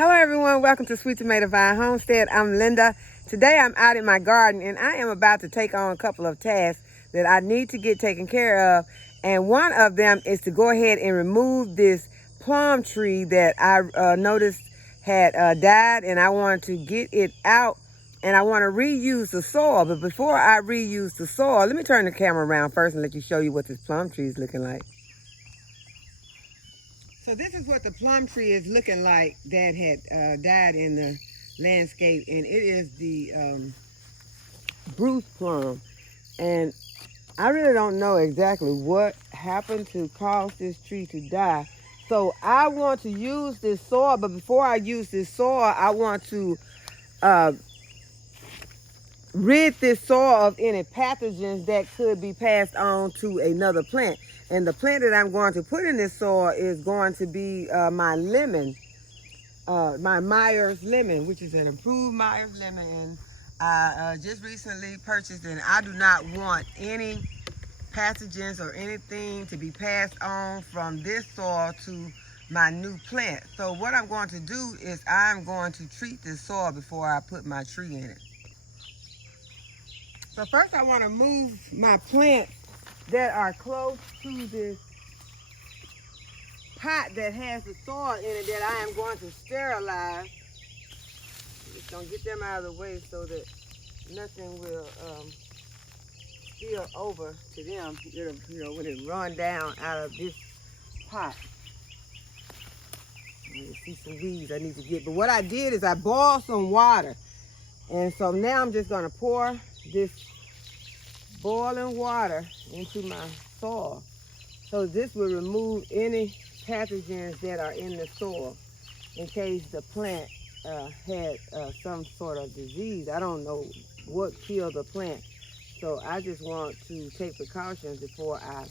Hello everyone, welcome to Sweet Tomato Vine Homestead. I'm Linda. Today I'm out in my garden and I am about to take on a couple of tasks that I need to get taken care of. And one of them is to go ahead and remove this plum tree that I noticed had died, and I wanted to get it out and I want to reuse the soil. But before I reuse the soil, let me turn the camera around first and let you show you what this plum tree is looking like. So this is what the plum tree is looking like that had died in the landscape, and it is the Bruce plum. And I really don't know exactly what happened to cause this tree to die. So I want to use this soil, but before I use this soil, I want to rid this soil of any pathogens that could be passed on to another plant. And the plant that I'm going to put in this soil is going to be my lemon, my Meyer's lemon, which is an improved Meyer's lemon. And I just recently purchased it, and I do not want any pathogens or anything to be passed on from this soil to my new plant. So what I'm going to do is I'm going to treat this soil before I put my tree in it. So first I want to move my plants that are close to this pot that has the soil in it that I am going to sterilize. I'm just going to get them out of the way so that nothing will spill over to them, when it run down out of this pot. You see some weeds I need to get. But what I did is I boiled some water. And so now I'm just going to pour this boiling water into my soil. So this will remove any pathogens that are in the soil in case the plant had some sort of disease. I don't know what killed the plant. So I just want to take precautions before I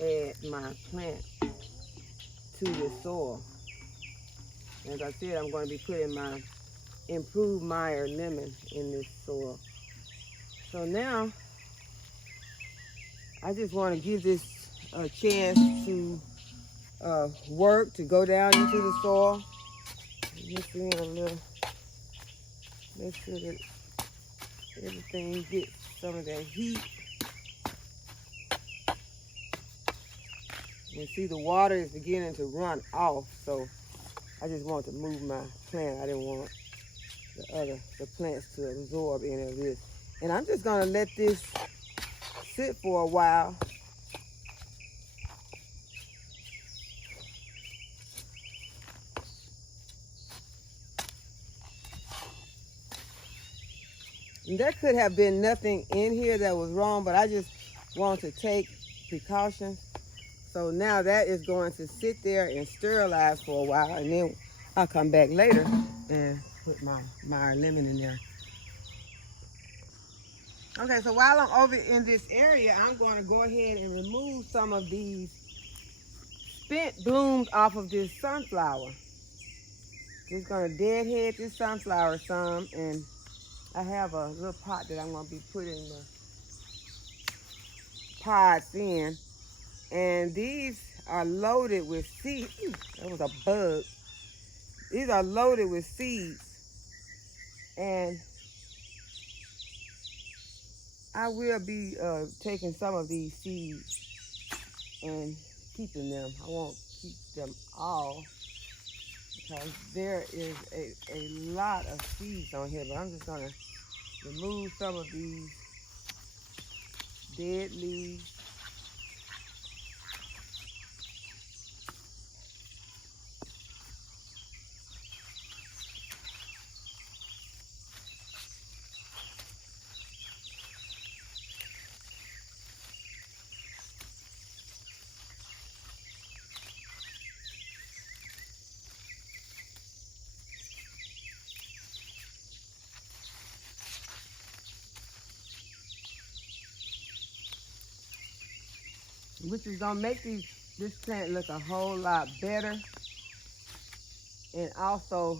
add my plant to the soil. As I said, I'm going to be putting my improved Meyer lemon in this soil. So now I just want to give this a chance to work, to go down into the soil. Just in a little, make sure that everything gets some of that heat. You see the water is beginning to run off, so I just want to move my plant. I didn't want the plants to absorb any of this. And I'm just gonna let this sit for a while. And there could have been nothing in here that was wrong, but I just want to take precautions. So now that is going to sit there and sterilize for a while, and then I'll come back later and put my Meyer lemon in there. Okay, so while I'm over in this area, I'm going to go ahead and remove some of these spent blooms off of this sunflower. Just going to deadhead this sunflower some, and I have a little pot that I'm going to be putting the pods in. And these are loaded with seeds. That was a bug. These are loaded with seeds. And I will be taking some of these seeds and keeping them. I won't keep them all because there is a lot of seeds on here, but I'm just gonna remove some of these dead leaves. Which is gonna make this plant look a whole lot better, and also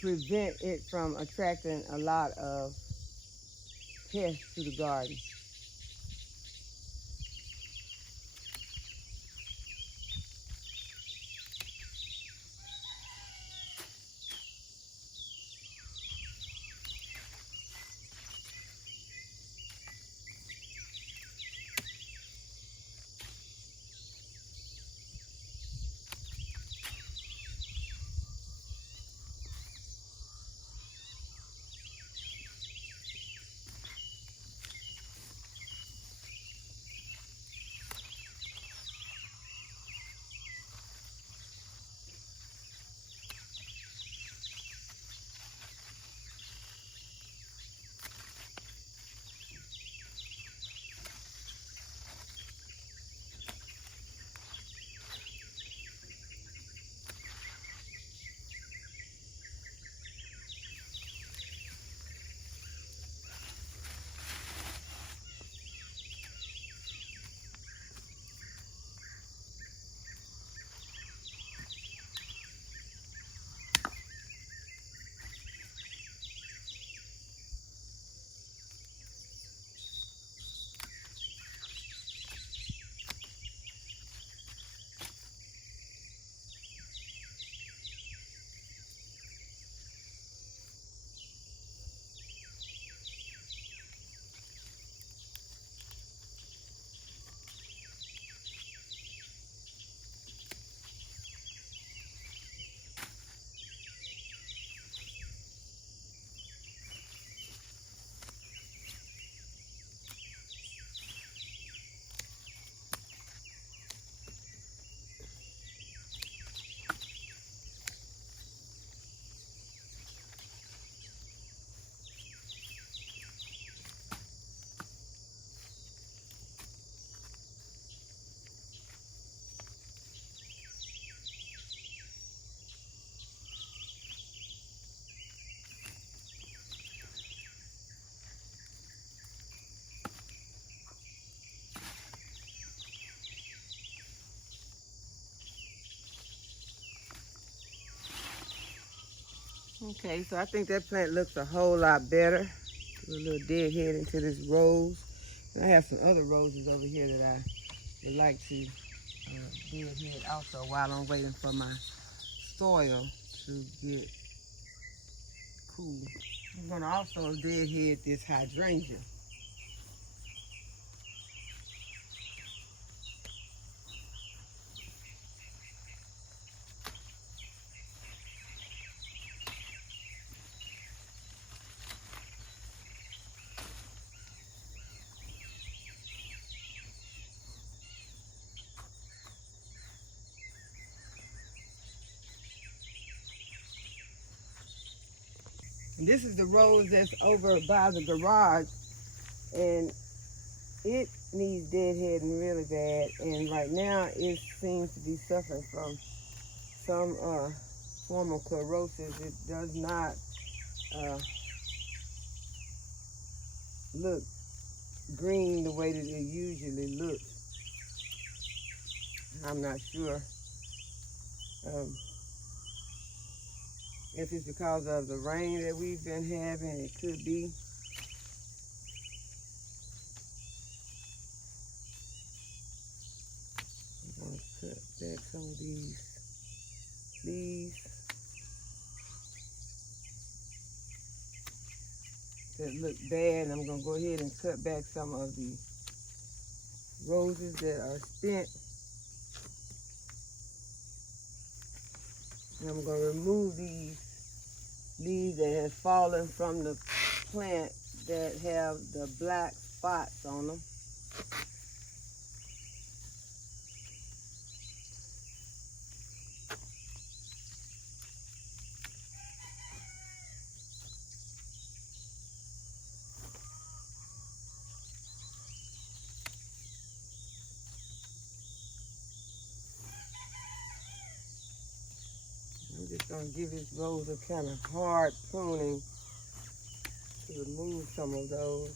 prevent it from attracting a lot of pests to the garden. Okay, so I think that plant looks a whole lot better. Do a little deadhead into this rose. And I have some other roses over here that I would like to deadhead also while I'm waiting for my soil to get cool. I'm gonna also deadhead this hydrangea. And this is the rose that's over by the garage, and it needs deadheading really bad. And right now it seems to be suffering from some form of chlorosis. It does not look green the way that it usually looks. I'm not sure if it's because of the rain that we've been having. It could be. I'm going to cut back some of these leaves that look bad. I'm going to go ahead and cut back some of the roses that are spent. And I'm going to remove these leaves that have fallen from the plant that have the black spots on them. I'm just going to give this rose a kind of hard pruning to remove some of those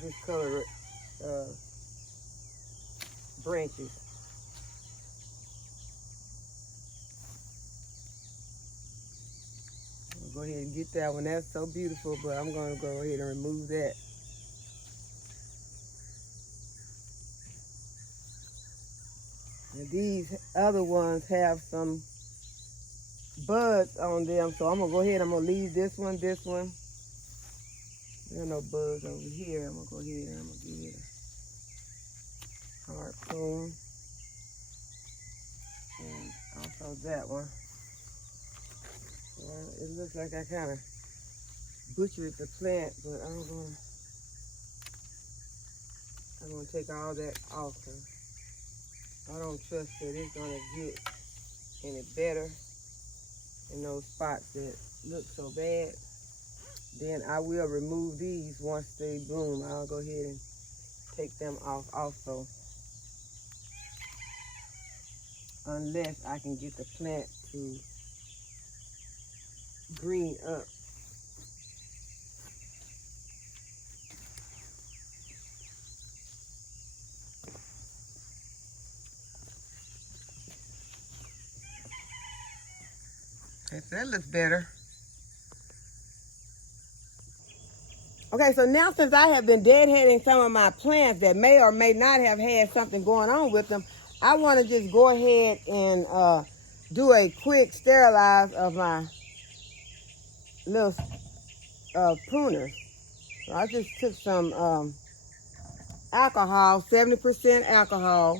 discolored branches. I'll go ahead and get that one. That's so beautiful, but I'm going to go ahead and remove that. And these other ones have some buds on them, so I'm going to go ahead. I'm going to leave this one. There are no buds over here. I'm going to go ahead and I'm going to give it a hard prune. And also that one. Well, it looks like I kind of butchered the plant, but I'm going to take all that off. I don't trust that it's going to get any better in those spots that look so bad. Then I will remove these once they bloom. I'll go ahead and take them off also. Unless I can get the plant to green up. Okay, so that looks better. Okay, so now since I have been deadheading some of my plants that may or may not have had something going on with them, I want to just go ahead and do a quick sterilize of my little pruners. So I just took some alcohol, 70% alcohol,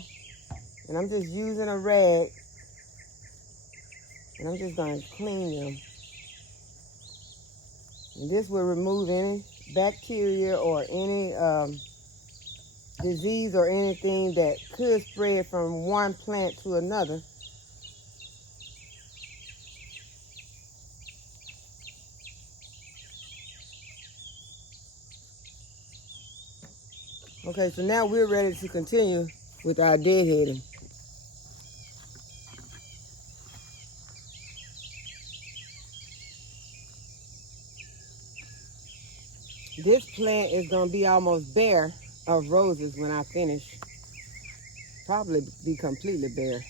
and I'm just using a rag, and I'm just going to clean them. And this will remove any bacteria or any disease or anything that could spread from one plant to another. Okay, so now we're ready to continue with our deadheading. This plant is going to be almost bare of roses when I finish. Probably be completely bare.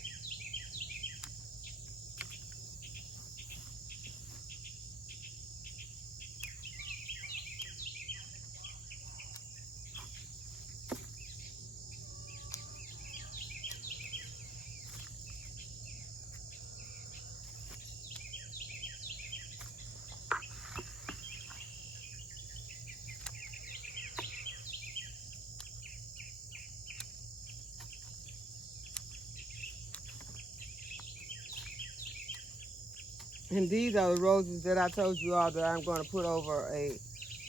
And these are the roses that I told you all that I'm going to put over a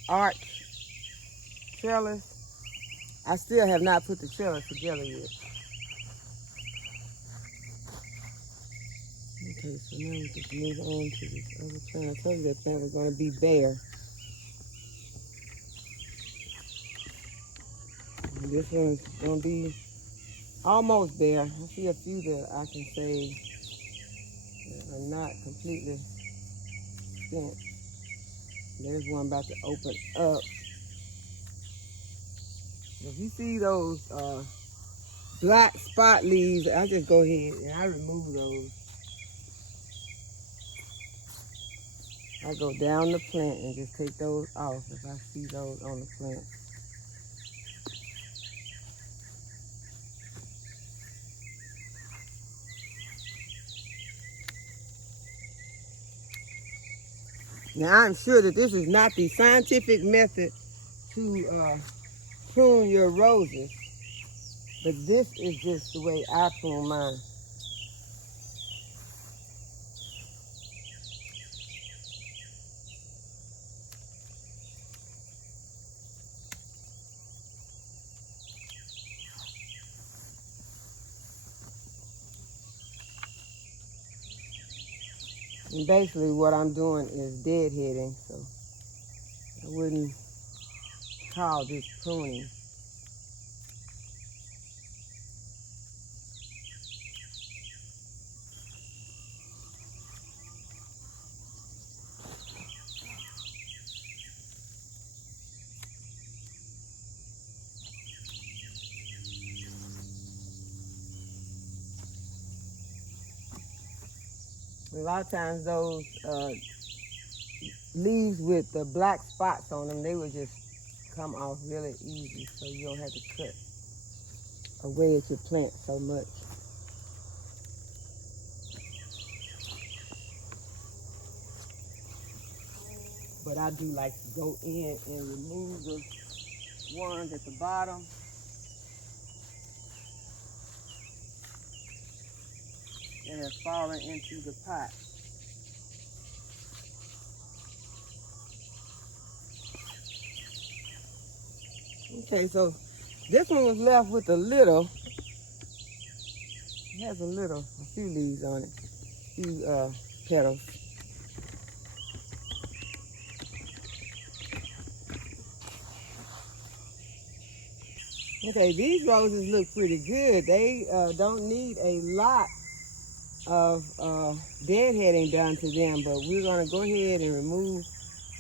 arch trellis. I still have not put the trellis together yet. Okay, so now we just move on to this other plant. I told you that plant was going to be bare. And this one's going to be almost bare. I see a few that I can say that are not completely spent. There's one about to open up. If you see those black spot leaves, I just go ahead and I remove those. I go down the plant and just take those off if I see those on the plant. Now I'm sure that this is not the scientific method to prune your roses, but this is just the way I prune mine. And basically what I'm doing is deadheading, so I wouldn't call this pruning. A lot of times those leaves with the black spots on them, they will just come off really easy, so you don't have to cut away at your plant so much. But I do like to go in and remove the ones at the bottom. That have fallen into the pot. Okay, so this one was left with a little. It has a few leaves on it, a few petals. Okay, these roses look pretty good. They don't need a lot of deadheading done to them, but we're gonna go ahead and remove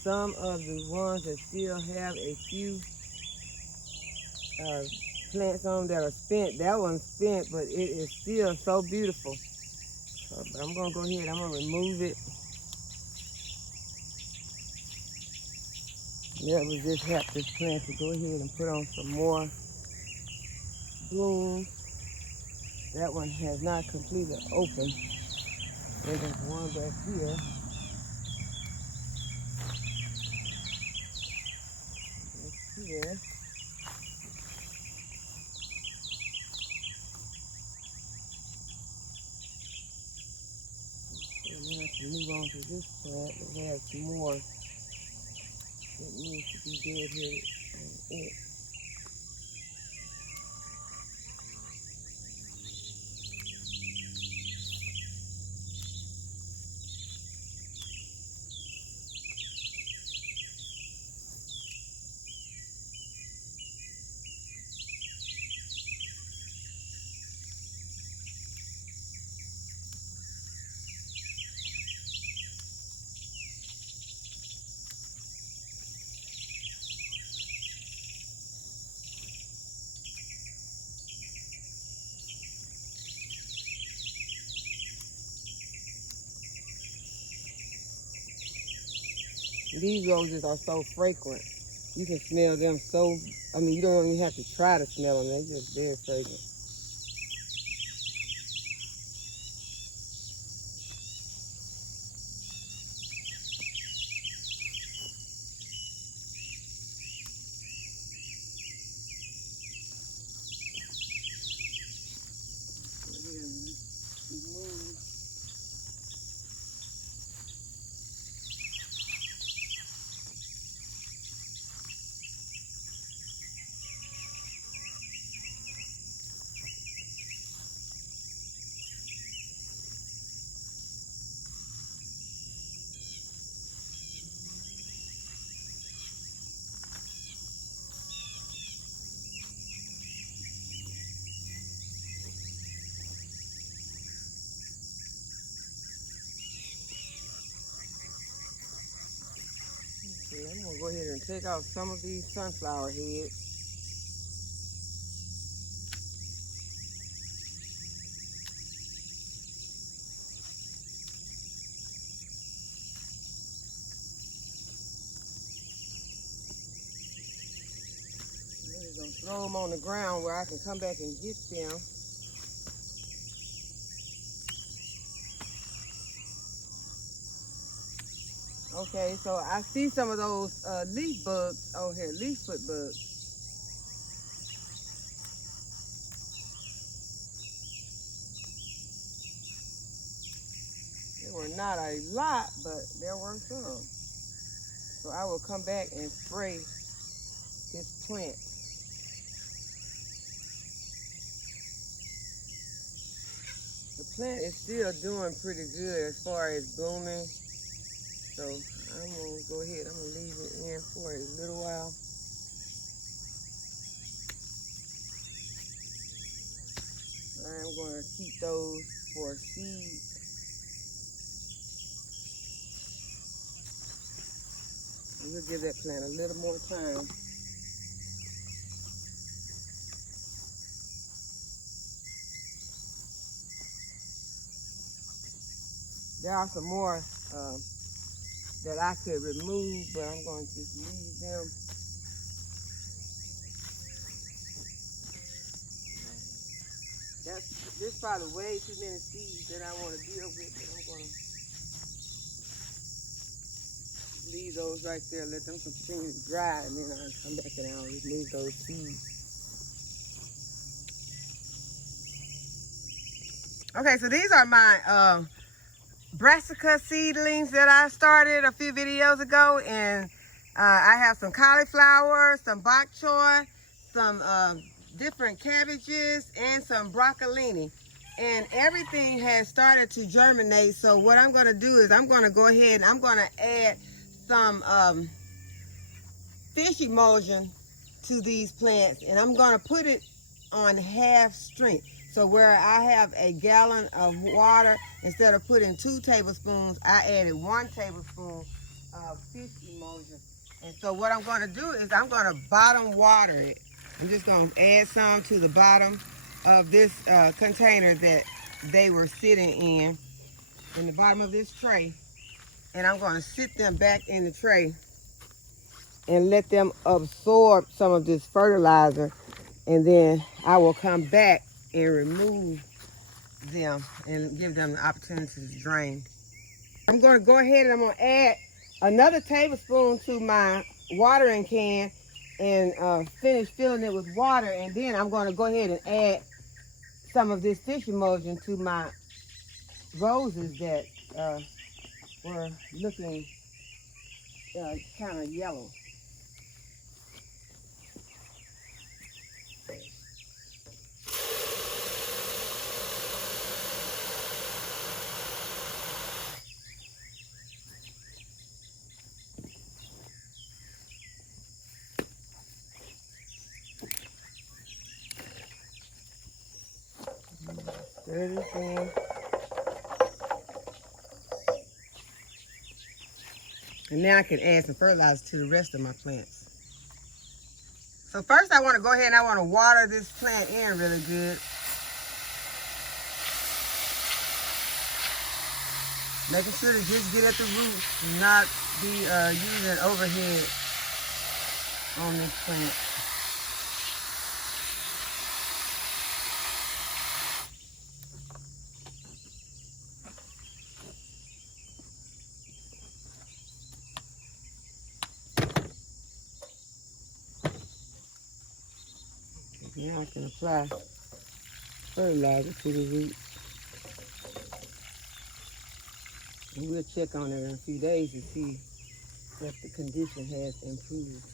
some of the ones that still have a few plants on them that are spent. That one's spent, but it is still so beautiful. But I'm gonna go ahead, I'm gonna remove it. That will just help this plant to go ahead and put on some more blooms. That one has not completely opened. There's one back here. It's here. And now I can move on to this plant that has some more that needs to be deadheaded on it. These roses are so fragrant. You can smell them so, you don't even have to try to smell them. They're just very fragrant. ahead and take out some of these sunflower heads. I'm gonna throw them on the ground where I can come back and get them. Okay, so I see some of those leaf bugs over here, leaf foot bugs. There were not a lot, but there were some. So I will come back and spray this plant. The plant is still doing pretty good as far as blooming. So I'm gonna go ahead, I'm gonna leave it in for a little while. I'm gonna keep those for seed. We'll give that plant a little more time. There are some more that I could remove, but I'm going to just leave them. There's probably way too many seeds that I want to deal with, but I'm going to leave those right there, let them continue to dry, and then I'll come back and I'll remove those seeds. Okay, so these are my brassica seedlings that I started a few videos ago, and I have some cauliflower, some bok choy, some different cabbages, and some broccolini, and everything has started to germinate. So what I'm going to do is I'm going to go ahead and I'm going to add some fish emulsion to these plants, and I'm going to put it on half strength. So where I have a gallon of water, instead of putting 2 tablespoons, I added 1 tablespoon of fish emulsion. And so what I'm going to do is I'm going to bottom water it. I'm just going to add some to the bottom of this container that they were sitting in the bottom of this tray. And I'm going to sit them back in the tray and let them absorb some of this fertilizer. And then I will come back and remove them and give them the opportunity to drain. I'm going to go ahead and I'm going to add another tablespoon to my watering can and finish filling it with water, and then I'm going to go ahead and add some of this fish emulsion to my roses that were looking kind of yellow. Stir this in. And now I can add some fertilizer to the rest of my plants. So first I want to go ahead and I want to water this plant in really good. Making sure to just get at the roots and not be using overhead on this plant. Now I can apply fertilizer to the roots. And we'll check on it in a few days to see if the condition has improved.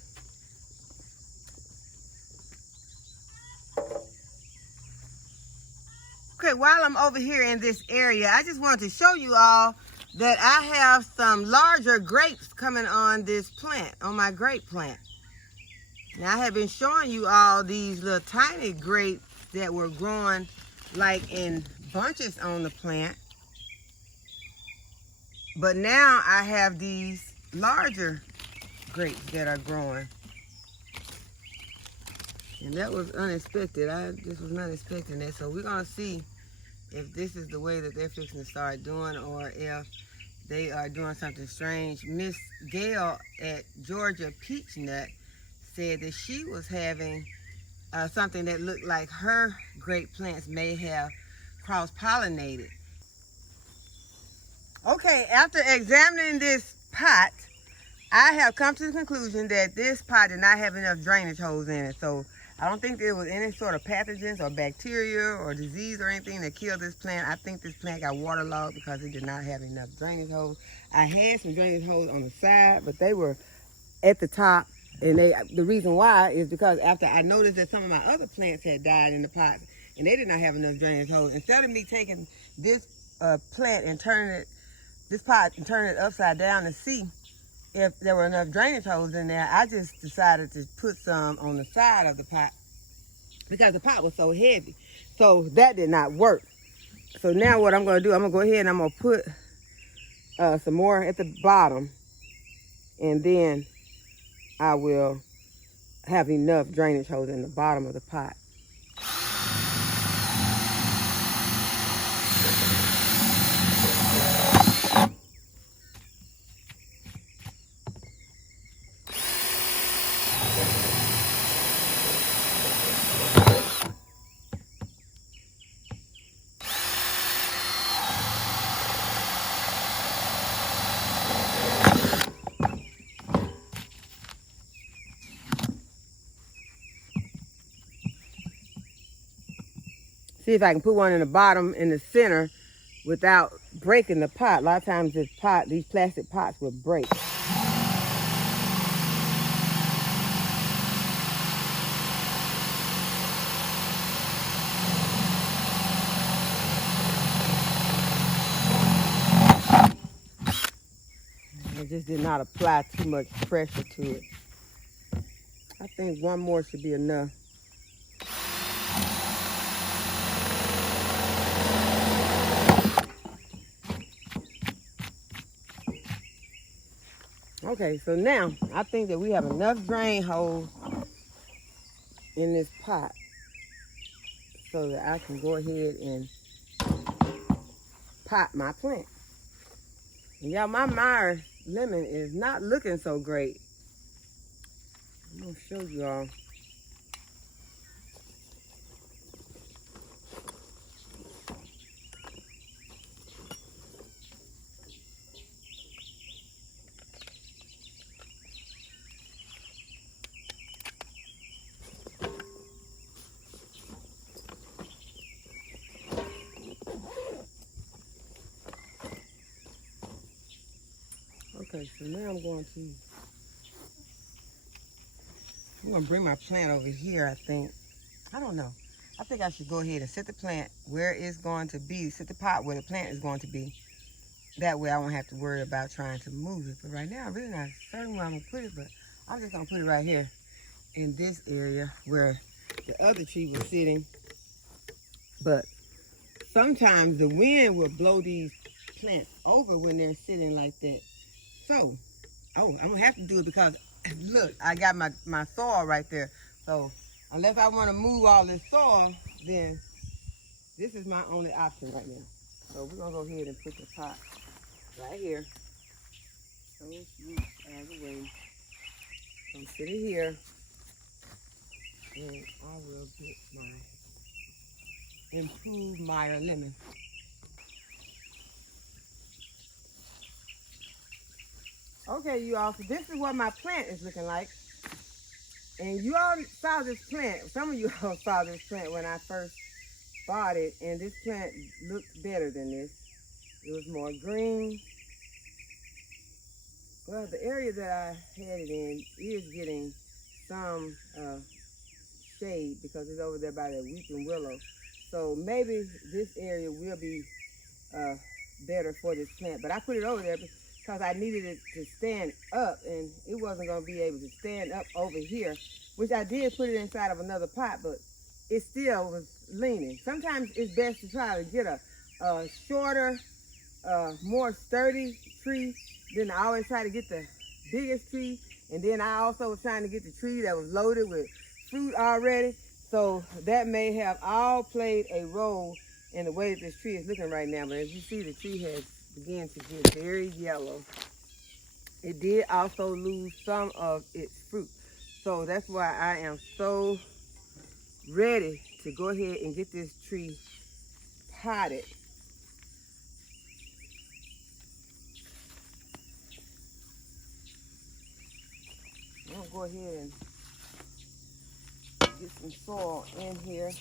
Okay, while I'm over here in this area, I just wanted to show you all that I have some larger grapes coming on this plant, on my grape plant. Now, I have been showing you all these little tiny grapes that were growing like in bunches on the plant. But now I have these larger grapes that are growing. And that was unexpected. I just was not expecting that. So we're gonna see if this is the way that they're fixing to start doing, or if they are doing something strange. Miss Gail at Georgia Peach Nut said that she was having something that looked like her grape plants may have cross-pollinated. Okay, after examining this pot, I have come to the conclusion that this pot did not have enough drainage holes in it. So I don't think there was any sort of pathogens or bacteria or disease or anything that killed this plant. I think this plant got waterlogged because it did not have enough drainage holes. I had some drainage holes on the side, but they were at the top. And the reason why is because after I noticed that some of my other plants had died in the pots and they did not have enough drainage holes, instead of me taking this plant and this pot and turning it upside down to see if there were enough drainage holes in there, I just decided to put some on the side of the pot because the pot was so heavy. So that did not work. So now what I'm going to do, I'm going to go ahead and I'm going to put some more at the bottom, and then I will have enough drainage holes in the bottom of the pot. See if I can put one in the bottom, in the center, without breaking the pot. A lot of times these plastic pots will break. I just did not apply too much pressure to it. I think one more should be enough. Okay, so now I think that we have enough drain holes in this pot so that I can go ahead and pot my plant. And y'all, my Meyer lemon is not looking so great. I'm gonna show you all. Okay, so now I'm going to bring my plant over here, I think. I don't know. I think I should go ahead and set the plant where it's going to be, set the pot where the plant is going to be. That way I won't have to worry about trying to move it. But right now, I'm really not certain where I'm going to put it, but I'm just going to put it right here in this area where the other tree was sitting. But sometimes the wind will blow these plants over when they're sitting like that. So, I'm going to have to do it because, look, I got my soil right there. So, unless I want to move all this soil, then this is my only option right now. So, we're going to go ahead and put the pot right here. So, roots out of the way. I'm sitting here, and I will get my improved Meyer lemon. Okay, you all, so this is what my plant is looking like. And you all saw this plant. Some of you all saw this plant when I first bought it, and this plant looked better than this. It was more green. Well, the area that I had it in is getting some shade because it's over there by the weeping willow. So maybe this area will be better for this plant. But I put it over there because I needed it to stand up, and it wasn't going to be able to stand up over here, which I did put it inside of another pot, but it still was leaning. Sometimes it's best to try to get a shorter, more sturdy tree. Then I always try to get the biggest tree And then I also was trying to get the tree that was loaded with fruit already. So that may have all played a role in the way that this tree is looking right now. But as you see, the tree has begun to get very yellow. It did also lose some of its fruit. So that's why I am so ready to go ahead and get this tree potted. I'm gonna go ahead and get some soil in here.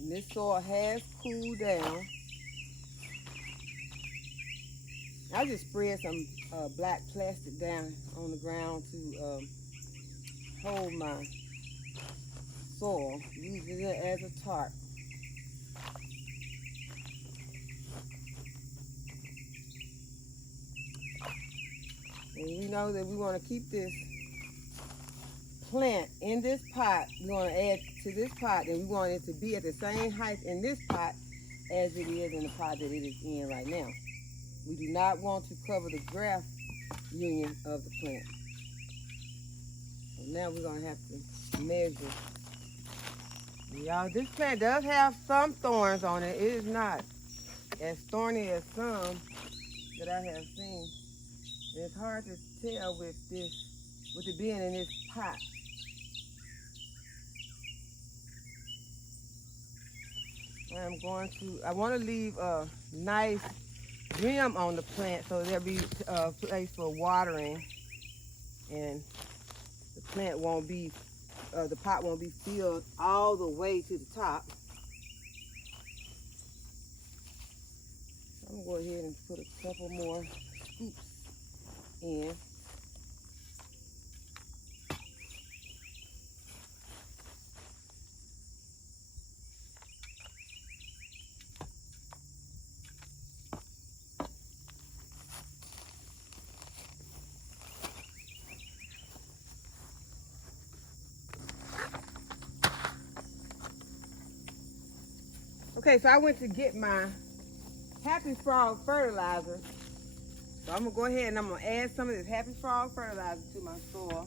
And this soil has cooled down. I just spread some black plastic down on the ground to hold my soil, using it as a tarp. And we know that we want to keep this plant in this pot. We want to add to this pot, and we want it to be at the same height in this pot as it is in the pot that it is in right now. We do not want to cover the graft union of the plant. So now we're going to have to measure. Y'all, this plant does have some thorns on it. It is not as thorny as some that I have seen. It's hard to tell with it being in this pot. I want to leave a nice rim on the plant so there'll be a place for watering, and the plant won't be, the pot won't be filled all the way to the top. So I'm gonna go ahead and put a couple more scoops in. Okay, so I went to get my Happy Frog fertilizer. So I'm gonna go ahead and I'm gonna add some of this Happy Frog fertilizer to my soil.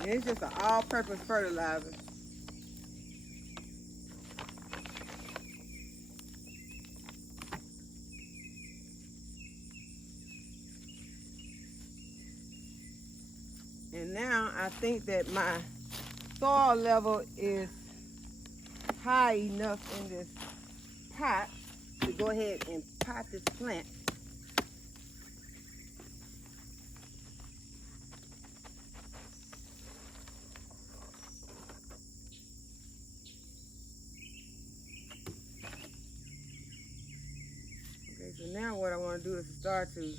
And it's just an all-purpose fertilizer. And now I think that my soil level is high enough in this pot to go ahead and pot this plant. Okay, so now what I want to do is start to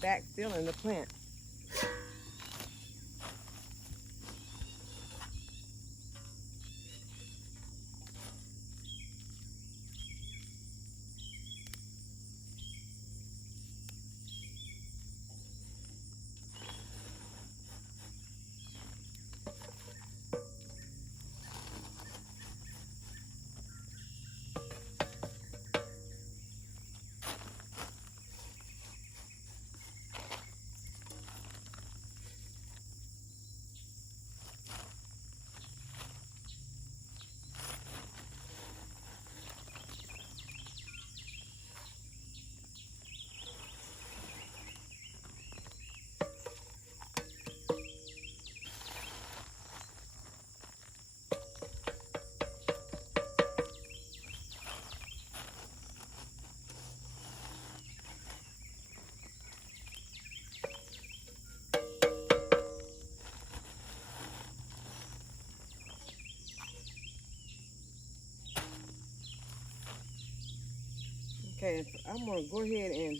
backfill in the plant. Okay, I'm gonna go ahead and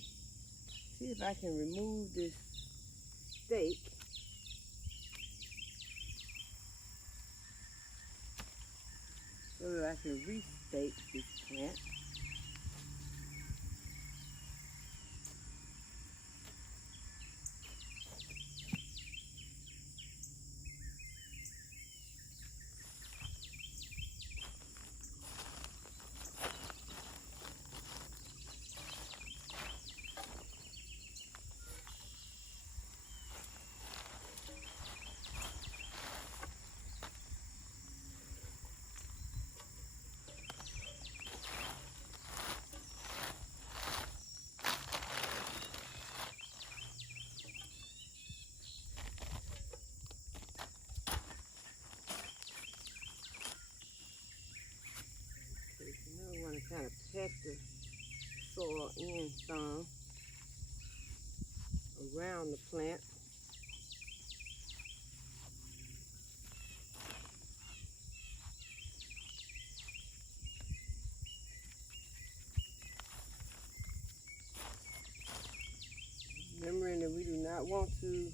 see if I can remove this stake. So that I can restake this plant. around the plant. Remembering that we do not want to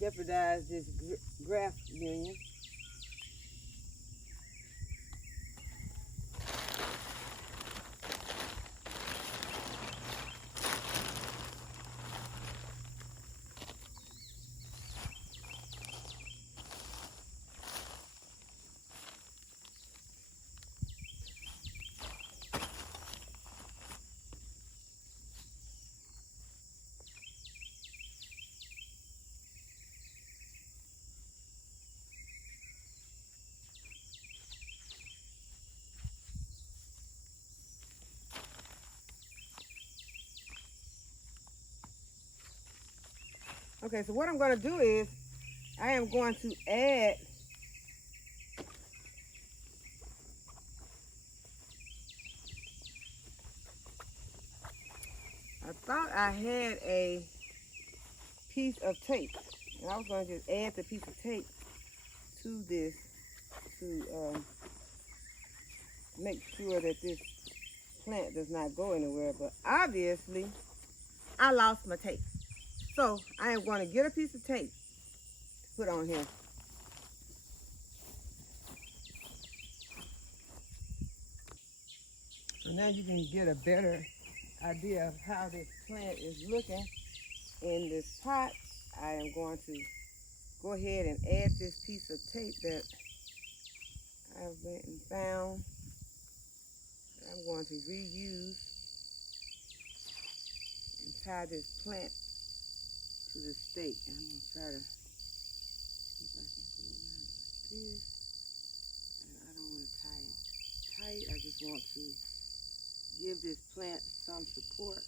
jeopardize this graft union. Okay, so what I'm going to do is I am going to add I thought I had a piece of tape, and I was going to just add the piece of tape to this to make sure that this plant does not go anywhere, but obviously I lost my tape. So I am going to get a piece of tape to put on here. So now you can get a better idea of how this plant is looking in this pot. I am going to go ahead and add this piece of tape that I went and found. I'm going to reuse and tie this plant to the stake. And I'm going to try to see if I can go around like this. And I don't want to tie it tight. I just want to give this plant some support.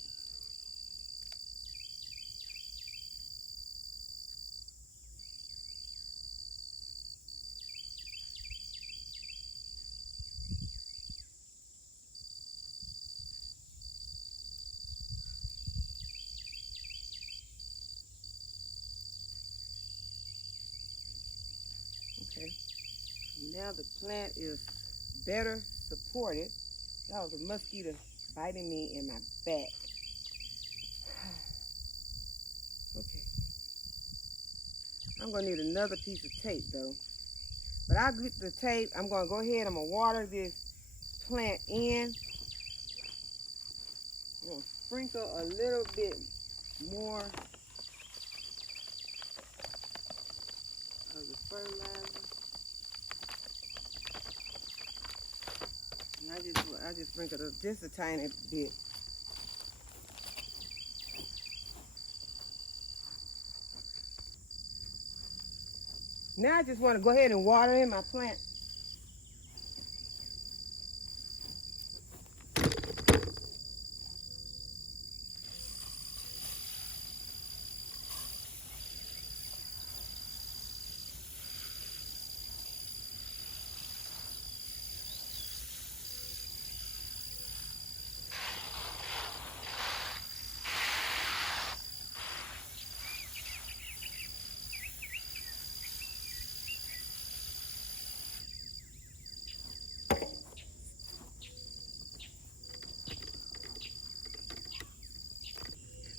Okay, now the plant is better supported. That was a mosquito biting me in my back. Okay, I'm gonna need another piece of tape though. But I'll get the tape. I'm gonna go ahead, I'm gonna water this plant in. I'm gonna sprinkle a little bit more of the fertilizer. And I just sprinkled just a tiny bit. Now I just want to go ahead and water in my plant.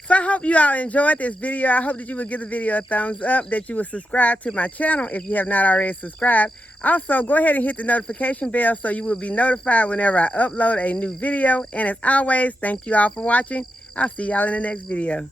So I hope you all enjoyed this video. I hope that you would give the video a thumbs up, that you would subscribe to my channel if you have not already subscribed. Also, go ahead and hit the notification bell so you will be notified whenever I upload a new video. And as always, thank you all for watching. I'll see y'all in the next video.